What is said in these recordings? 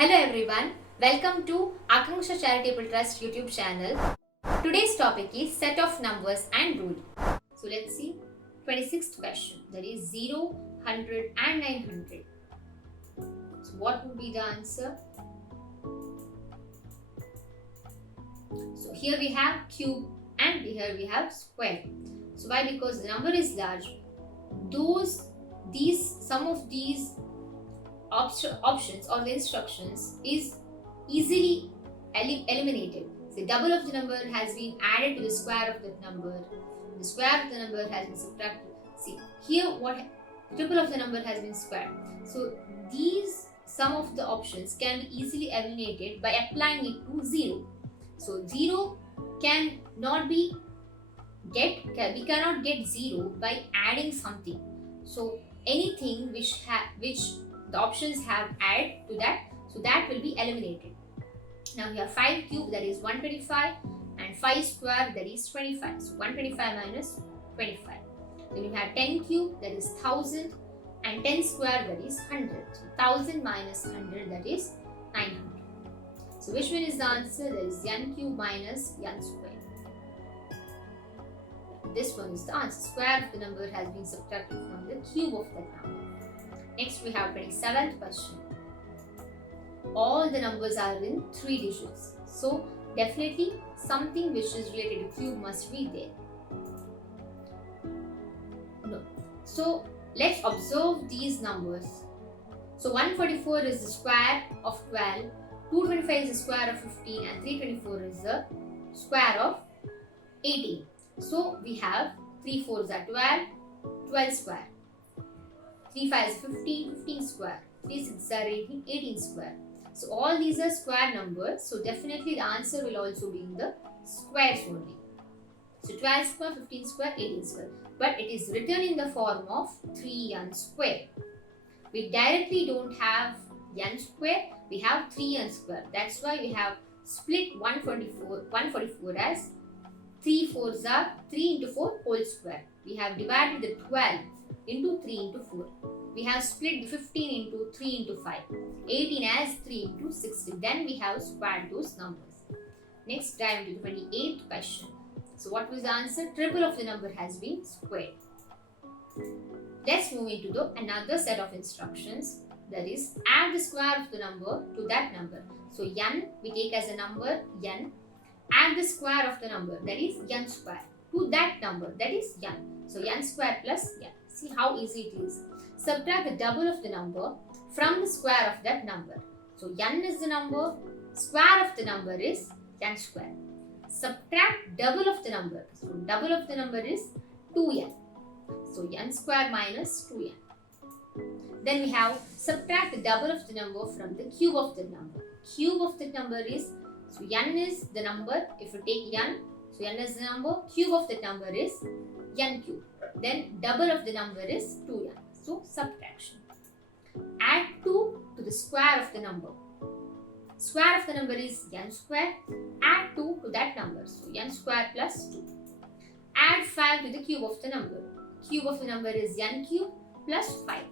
Hello everyone, welcome to Akanksha Charitable Trust YouTube channel. Today's topic is set of numbers and rule. So let's see 26th question, that is 0, 100 and 900. So what would be the answer? So here we have cube and here we have square. So why? Because the number is large. Some of these options or the instructions is easily eliminated. The double of the number has been added to the square of that number. The square of the number has been subtracted. See here what triple of the number has been squared. So some of the options can be easily eliminated by applying it to 0. So 0 we cannot get 0 by adding something. So anything which the options have added to that, so that will be eliminated. Now we have 5 cube, that is 125, and 5 square, that is 25. So 125 minus 25. Then you have 10 cube, that is 1000, and 10 square, that is 100. So 1000 minus 100, that is 900. So which one is the answer? That is n cube minus n square. This one is the answer. Square of the number has been subtracted from the cube of that number. Next we have 27th question. All the numbers are in 3 digits. So definitely something which is related to cube must be there. No. So let's observe these numbers. So 144 is the square of 12, 225 is the square of 15, and 324 is the square of 18. So we have 3 4s are 12, 12 square. 3 5 is 15, 15 square. 3 6 are 18, 18 square. So all these are square numbers. So definitely the answer will also be in the squares only. So 12 square, 15 square, 18 square. But it is written in the form of 3n square. We directly don't have n square. We have 3n square. That's why we have split 144 as 3 4s are 3 into 4 whole square. We have divided the 12 into 3 into 4. We have split the 15 into 3 into 5. 18 as 3 into 16. Then we have squared those numbers. Next, dive into the 28th question. So what was the answer? Triple of the number has been squared. Let's move into another set of instructions. That is, add the square of the number to that number. So n we take as a number n. Add the square of the number, that is n square, to that number, that is n. So n square plus n. See how easy it is. Subtract the double of the number from the square of that number. So n is the number, square of the number is n square. Subtract double of the number. So double of the number is 2n. So n square minus 2n. Then we have subtract the double of the number from the cube of the number. Cube of the number is, so n is the number, if you take n, so n is the number, cube of the number is n cube. Then double of the number is 2n. So subtraction. Add 2 to the square of the number. Square of the number is n square. Add 2 to that number. So n square plus 2. Add 5 to the cube of the number. Cube of the number is n cube plus 5.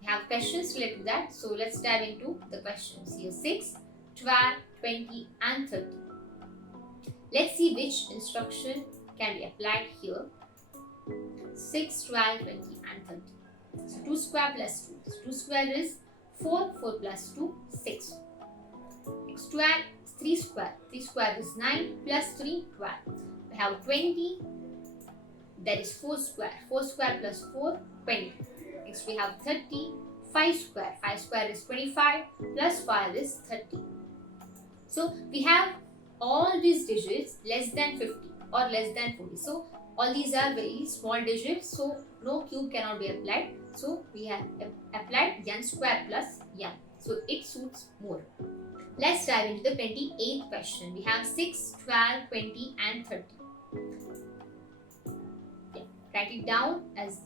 We have questions related to that. So let's dive into the questions. Here 6, 12, 20 and 30. Let's see which instruction can be applied here. 6, 12, 20 and 30. So 2 square plus 2. So 2 square is 4, 4 plus 2, 6. Next 12, 3 square. 3 square is 9 plus 3, 12. We have 20, that is 4 square. 4 square plus 4, 20. Next we have 30, 5 square. 5 square is 25 plus 5 is 30. So we have all these digits less than 50 or less than 40. So all these are very small digits. So no cube cannot be applied. So we have applied n square plus n. So it suits more. Let's dive into the 28th question. We have 6, 12, 20 and 30. Yeah, write it down as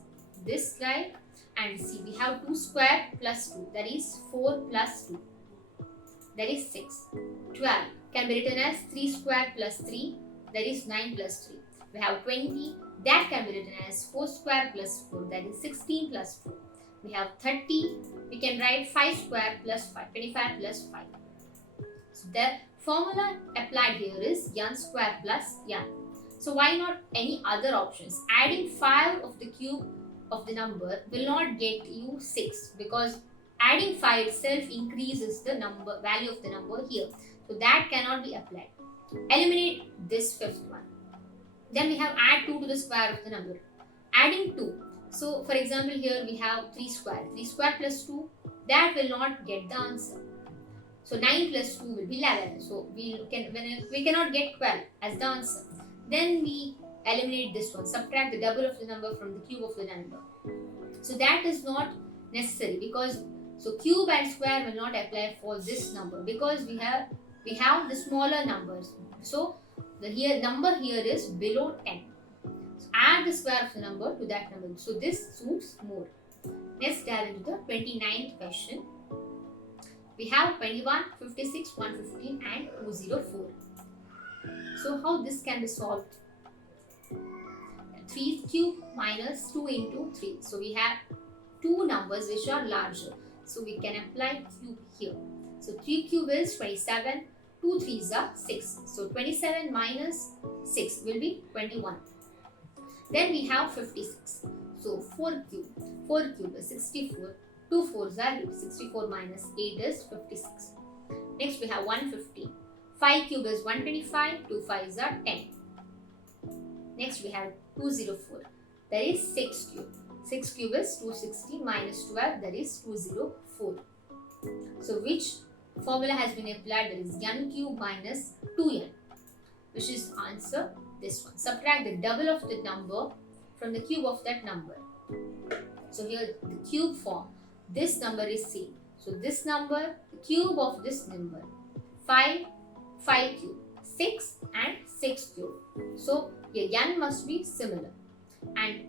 this slide and see we have 2 square plus 2, that is 4 plus 2, that is 6. 12 can be written as 3 square plus 3, that is 9 plus 3. We have 20, that can be written as 4 square plus 4, that is 16 plus 4. we have 30. We can write 5 square plus 5, 25 plus 5. So the formula applied here is n square plus n. So why not any other options? Adding 5 of the cube of the number will not get you 6 because adding 5 itself increases the value of the number here. So that cannot be applied. Eliminate this fifth one. Then we have add 2 to the square of the number. Adding 2. So for example here we have 3 square. 3 square plus 2, that will not get the answer. So 9 plus 2 will be 11. So we cannot get 12 as the answer. Then we eliminate this one. Subtract the double of the number from the cube of the number. So that is not necessary because cube and square will not apply for this number because we have the smaller numbers. So the number here is below 10. So add the square of the number to that number. So this suits more. Let's dive into the 29th question. We have 21, 56, 115 and 204. So how this can be solved? 3 cube minus 2 into 3. So we have two numbers which are larger. So we can apply cube here. So 3 cube is 27, 2 3s are 6. So 27 minus 6 will be 21. Then we have 56. So 4 cube is 64. 2 4s are 8. 64 minus 8 is 56. Next we have 115. 5 cube is 125. 2 5s are 10. Next we have 204. That is 6 cube. 6 cube is 260 minus 12. That is 204. So which formula has been applied? That is n cube minus 2n. Which is answer this one. Subtract the double of the number from the cube of that number. So here the cube form. This number is same. So this number, the cube of this number, 5 cube, 6 and 6 cube. So here n must be similar. And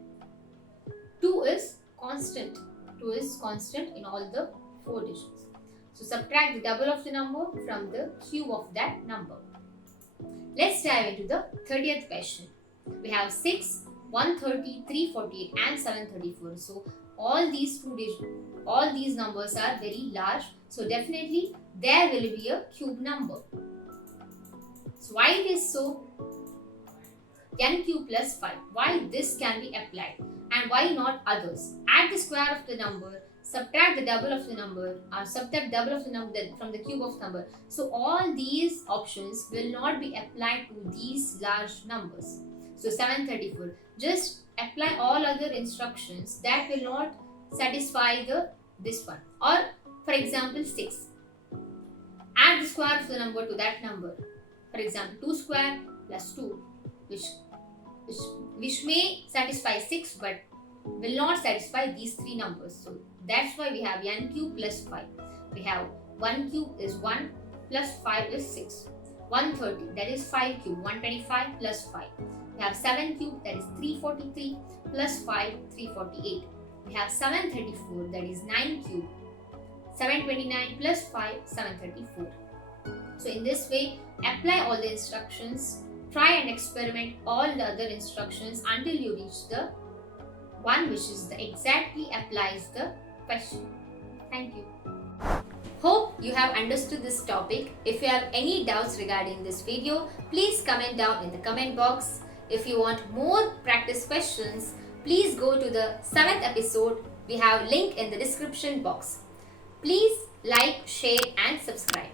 2 is constant. 2 is constant in all the 4 digits. So subtract the double of the number from the cube of that number. Let's dive into the 30th question. We have 6, 130, 348 and 734. So all these numbers are very large. So definitely there will be a cube number. So why it is so? N cube plus 5. Why this can be applied and why not others? Add the square of the number, subtract the double of the number, or subtract double of the number from the cube of number. So all these options will not be applied to these large numbers. So 734. Just apply all other instructions that will not satisfy this one. Or for example 6. Add the square of the number to that number. For example 2 square plus 2 which may satisfy 6 but will not satisfy these three numbers. So that's why we have n cube plus 5. We have 1 cube is 1 plus 5 is 6. 130 that is 5 cube. 125 plus 5. We have 7 cube that is 343 plus 5 348. We have 734 that is 9 cube. 729 plus 5 734. So in this way apply all the instructions. Try and experiment all the other instructions until you reach the one which is exactly applies the question. Thank you. Hope you have understood this topic. If you have any doubts regarding this video, please comment down in the comment box. If you want more practice questions, please go to the 7th episode. We have link in the description box. Please like, share and subscribe.